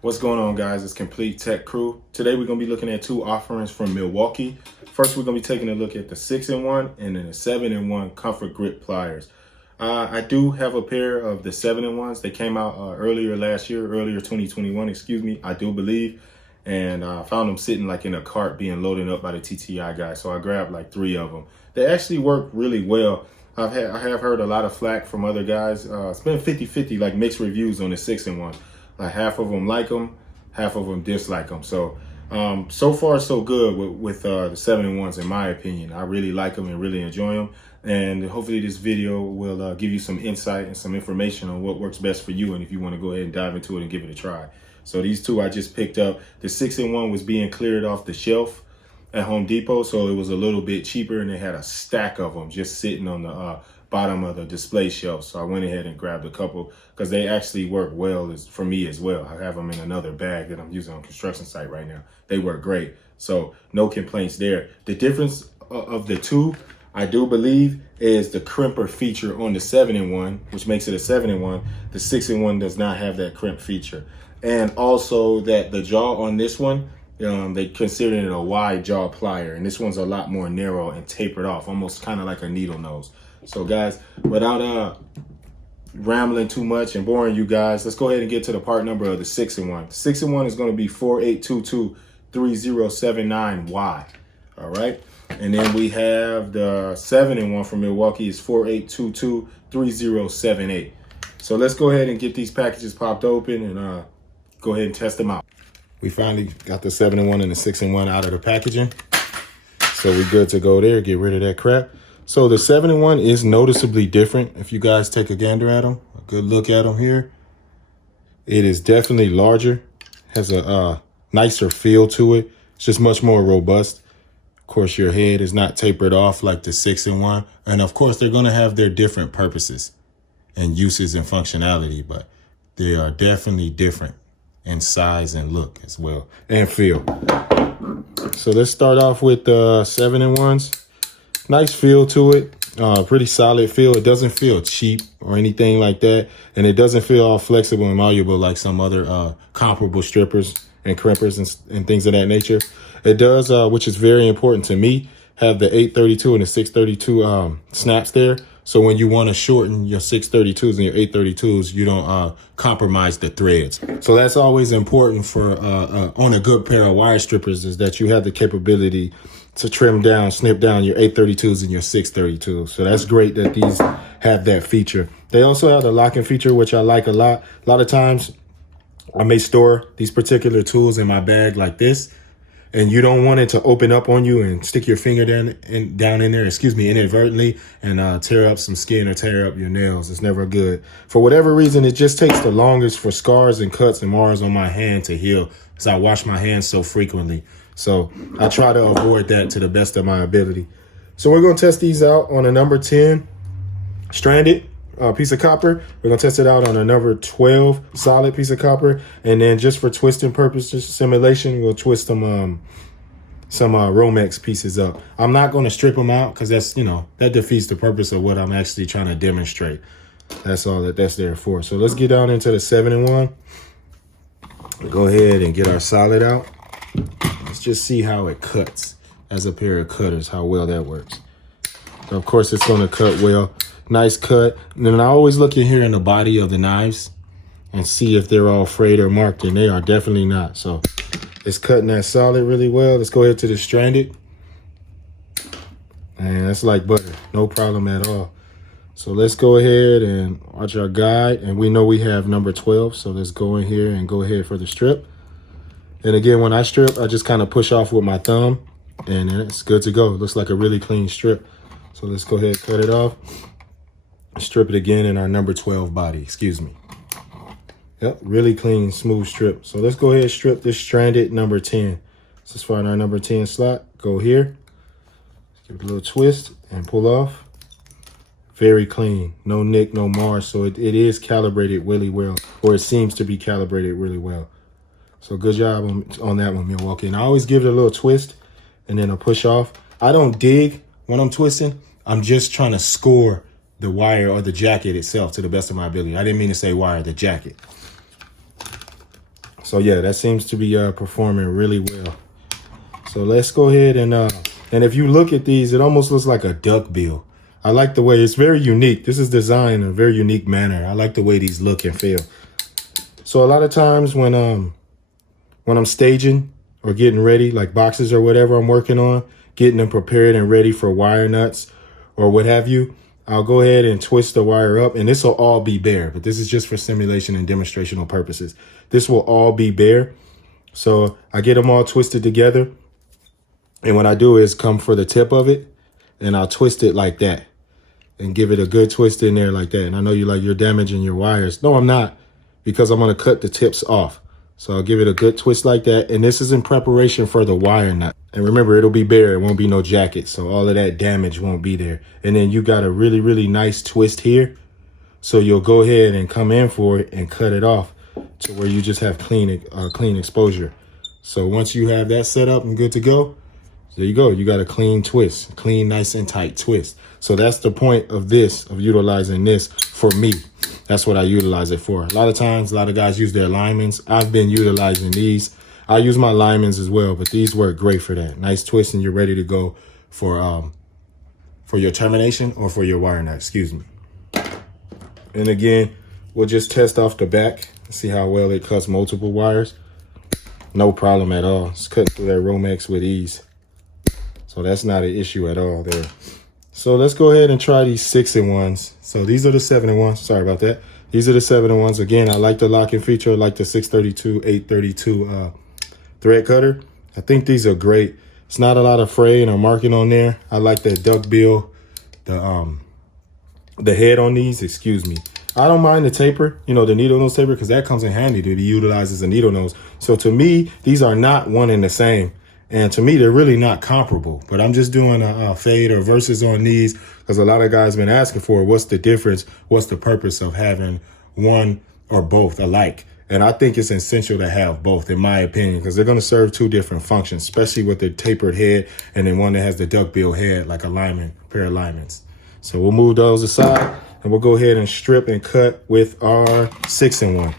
What's going on, guys? It's Complete Tech Crew. Today we're going to be looking at two offerings from Milwaukee. First, we're going to be taking a look at the 6-in-1 and then the 7-in-1 Comfort Grip Pliers. I do have a pair of the 7-in-1s. They came out earlier 2021, excuse me, I do believe. And I found them sitting like in a cart being loaded up by the TTI guy. So I grabbed like 3 of them. They actually work really well. I have heard a lot of flack from other guys. It's been 50-50, like mixed reviews on the 6-in-1. Like half of them like them, half of them dislike them. So, so far so good with the 7-in-1s in my opinion. I really like them and really enjoy them. And hopefully this video will give you some insight and some information on what works best for you. And if you want to go ahead and dive into it and give it a try. So these two I just picked up. The 6-in-1 was being cleared off the shelf at Home Depot. So it was a little bit cheaper and they had a stack of them just sitting on the bottom of the display shelf. So I went ahead and grabbed a couple because they actually work well for me as well. I have them in another bag that I'm using on construction site right now. They work great. So no complaints there. The difference of the two, I do believe, is the crimper feature on the 7-in-1, which makes it a 7-in-1. The 6-in-1 does not have that crimp feature. And also that the jaw on this one, they consider it a wide jaw plier, and this one's a lot more narrow and tapered off, almost kind of like a needle nose. So guys, without rambling too much and boring you guys, let's go ahead and get to the part number of the 6-in-1. 6-in-1 is going to be 48223079Y. All right. And then we have the 7-in-1 from Milwaukee is 48223078. So let's go ahead and get these packages popped open and go ahead and test them out. We finally got the 7-in-1 and the 6-in-1 out of the packaging. So we're good to go there, get rid of that crap. So the 7-in-1 is noticeably different. If you guys take a gander at them, a good look at them here. It is definitely larger, has a nicer feel to it. It's just much more robust. Of course, your head is not tapered off like the 6-in-1. And of course, they're gonna have their different purposes and uses and functionality, but they are definitely different in size and look as well, and feel. So let's start off with the 7-in-1s. Nice feel to it, pretty solid feel. It doesn't feel cheap or anything like that. And it doesn't feel all flexible and malleable like some other comparable strippers and crimpers and things of that nature. It does, which is very important to me, have the 832 and the 632 snaps there. So when you want to shorten your 632s and your 832s, you don't compromise the threads. So that's always important for on a good pair of wire strippers, is that you have the capability to trim down, snip down your 832s and your 632s. So that's great that these have that feature. They also have the locking feature, which I like a lot. A lot of times I may store these particular tools in my bag like this, and you don't want it to open up on you and stick your finger down in there, inadvertently, and tear up some skin or tear up your nails. It's never good. For whatever reason, it just takes the longest for scars and cuts and mars on my hand to heal, because I wash my hands so frequently. So I try to avoid that to the best of my ability. So we're going to test these out on a number 10 stranded piece of copper. We're going to test it out on a number 12 solid piece of copper. And then just for twisting purposes, simulation, we'll twist them some Romex pieces up. I'm not going to strip them out because that's, that defeats the purpose of what I'm actually trying to demonstrate. That's all that's there for. So let's get down into the 7-in-1. We'll go ahead and get our solid out. Let's just see how it cuts as a pair of cutters, how well that works. Of course, it's going to cut well. Nice cut. And then I always look in here in the body of the knives and see if they're all frayed or marked, and they are definitely not. So it's cutting that solid really well. Let's go ahead to the stranded. And that's like butter. No problem at all. So let's go ahead and watch our guide. And we know we have number 12. So let's go in here and go ahead for the strip. And again, when I strip, I just kind of push off with my thumb, and then it's good to go. It looks like a really clean strip. So let's go ahead and cut it off. Strip it again in our number 12 body, excuse me. Yep, really clean, smooth strip. So let's go ahead and strip this stranded number 10. So let's find our number 10 slot. Go here. Give it a little twist and pull off. Very clean, no nick, no mars. So it is calibrated really well, or it seems to be calibrated really well. So good job on that one, Milwaukee. And I always give it a little twist and then a push off. I don't dig when I'm twisting. I'm just trying to score the wire or the jacket itself to the best of my ability. I didn't mean to say wire, the jacket. So yeah, that seems to be performing really well. So let's go ahead and if you look at these, it almost looks like a duck bill. I like the way it's very unique. This is designed in a very unique manner. I like the way these look and feel. So a lot of times when I'm staging or getting ready, like boxes or whatever I'm working on, getting them prepared and ready for wire nuts or what have you, I'll go ahead and twist the wire up, and this will all be bare, but this is just for simulation and demonstrational purposes. This will all be bare. So I get them all twisted together. And what I do is come for the tip of it, and I'll twist it like that and give it a good twist in there like that. And I know you're damaging your wires. No, I'm not, because I'm going to cut the tips off. So I'll give it a good twist like that. And this is in preparation for the wire nut. And remember, it'll be bare. It won't be no jacket. So all of that damage won't be there. And then you got a really, really nice twist here. So you'll go ahead and come in for it and cut it off to where you just have clean exposure. So once you have that set up and good to go, there you go. You got a clean twist, clean, nice and tight twist. So that's the point of this, of utilizing this for me. That's what I utilize it for. A lot of times, a lot of guys use their alignments. I've been utilizing these. I use my alignments as well, but these work great for that. Nice twist, and you're ready to go for your termination or for your wire nut, excuse me. And again, we'll just test off the back, see how well it cuts multiple wires. No problem at all. It's cutting through that Romex with ease. So that's not an issue at all there. So let's go ahead and try these 6-in-1s. So these are the 7-in-1s. Sorry about that. These are the 7-in-1s. Again, I like the locking feature. I like the 632, 832 thread cutter. I think these are great. It's not a lot of fraying or marking on there. I like that duck bill, the head on these, excuse me. I don't mind the taper, you know, the needle nose taper, because that comes in handy to be utilized as a needle nose. So to me, these are not one and the same. And to me, they're really not comparable. But I'm just doing a fade or versus on these because a lot of guys been asking for what's the difference? What's the purpose of having one or both alike? And I think it's essential to have both, in my opinion, because they're going to serve two different functions, especially with the tapered head and then one that has the duckbill head, like alignment, pair of alignments. So we'll move those aside and we'll go ahead and strip and cut with our 6-in-1.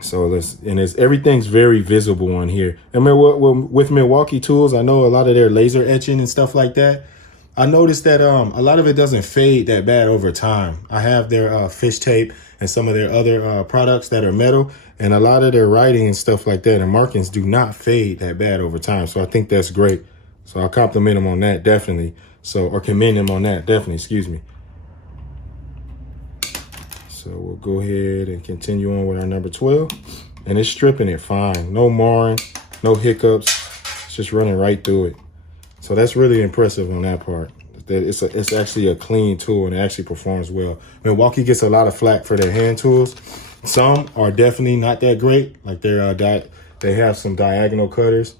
So everything's very visible on here. And with Milwaukee tools, I know a lot of their laser etching and stuff like that. I noticed that a lot of it doesn't fade that bad over time. I have their fish tape and some of their other products that are metal, and a lot of their writing and stuff like that and markings do not fade that bad over time. So I think that's great. So I'll compliment them on that, definitely. Or commend them on that, definitely, excuse me. So we'll go ahead and continue on with our number 12. And it's stripping it fine. No marring, no hiccups. It's just running right through it. So that's really impressive on that part. It's actually a clean tool and it actually performs well. Milwaukee gets a lot of flack for their hand tools. Some are definitely not that great. Like they have some diagonal cutters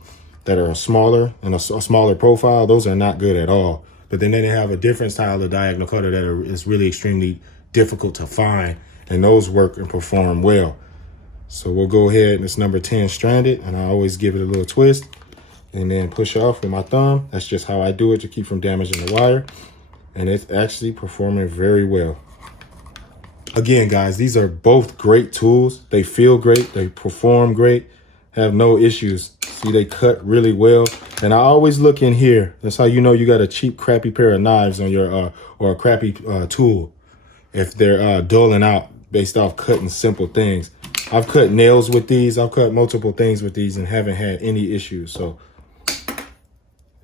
that are smaller and a smaller profile. Those are not good at all. But then they have a different style of diagonal cutter that is really extremely difficult to find, and those work and perform well. So we'll go ahead, and it's number 10 stranded, and I always give it a little twist and then push off with my thumb. That's just how I do it to keep from damaging the wire, and it's actually performing very well. Again, guys, these are both great tools. They feel great, they perform great, have no issues. See, they cut really well. And I always look in here. That's how you know you got a cheap, crappy pair of knives on your or a crappy tool. If they're dulling out based off cutting simple things. I've cut nails with these. I've cut multiple things with these and haven't had any issues. So,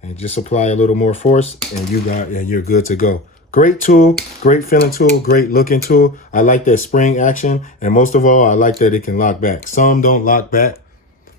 and just apply a little more force and you're good to go. Great tool, great feeling tool, great looking tool. I like that spring action. And most of all, I like that it can lock back. Some don't lock back,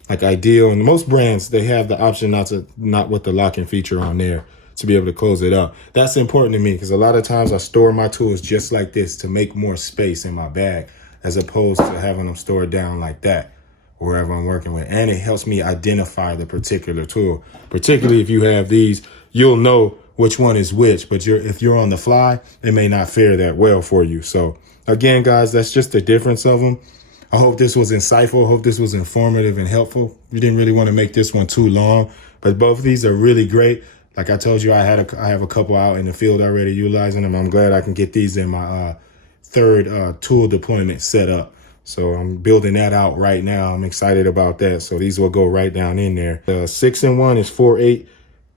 like Ideal. And most brands, they have the option not with the locking feature on there, to be able to close it up. That's important to me because a lot of times I store my tools just like this to make more space in my bag, as opposed to having them stored down like that wherever I'm working with. And it helps me identify the particular tool. Particularly if you have these, you'll know which one is which, but if you're on the fly, it may not fare that well for you. So again, guys, that's just the difference of them. I hope this was insightful. I hope this was informative and helpful. We didn't really want to make this one too long, but both of these are really great. Like I told you, I have a couple out in the field already utilizing them. I'm glad I can get these in my third tool deployment set up. So I'm building that out right now. I'm excited about that. So these will go right down in there. The 6-in-1 is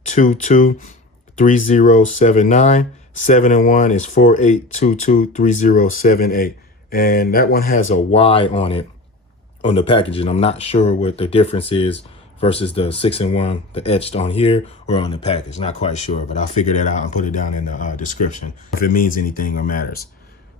48223079. 7-in-1 is 48223078. And that one has a Y on it on the packaging. I'm not sure what the difference is versus the 6-in-1, the etched on here or on the package. Not quite sure, but I'll figure that out and put it down in the description if it means anything or matters.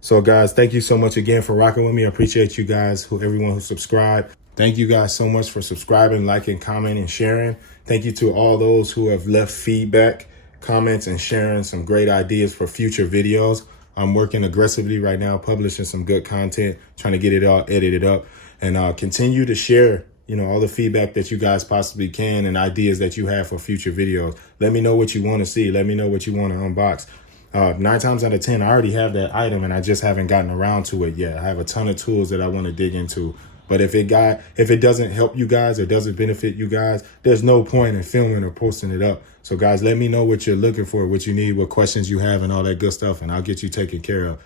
So guys, thank you so much again for rocking with me. I appreciate you guys, everyone who subscribed. Thank you guys so much for subscribing, liking, commenting, and sharing. Thank you to all those who have left feedback, comments, and sharing some great ideas for future videos. I'm working aggressively right now, publishing some good content, trying to get it all edited up, and continue to share, all the feedback that you guys possibly can and ideas that you have for future videos. Let me know what you want to see. Let me know what you want to unbox. 9 times out of 10, I already have that item and I just haven't gotten around to it yet. I have a ton of tools that I want to dig into. But if it doesn't help you guys or doesn't benefit you guys, there's no point in filming or posting it up. So guys, let me know what you're looking for, what you need, what questions you have, and all that good stuff, and I'll get you taken care of.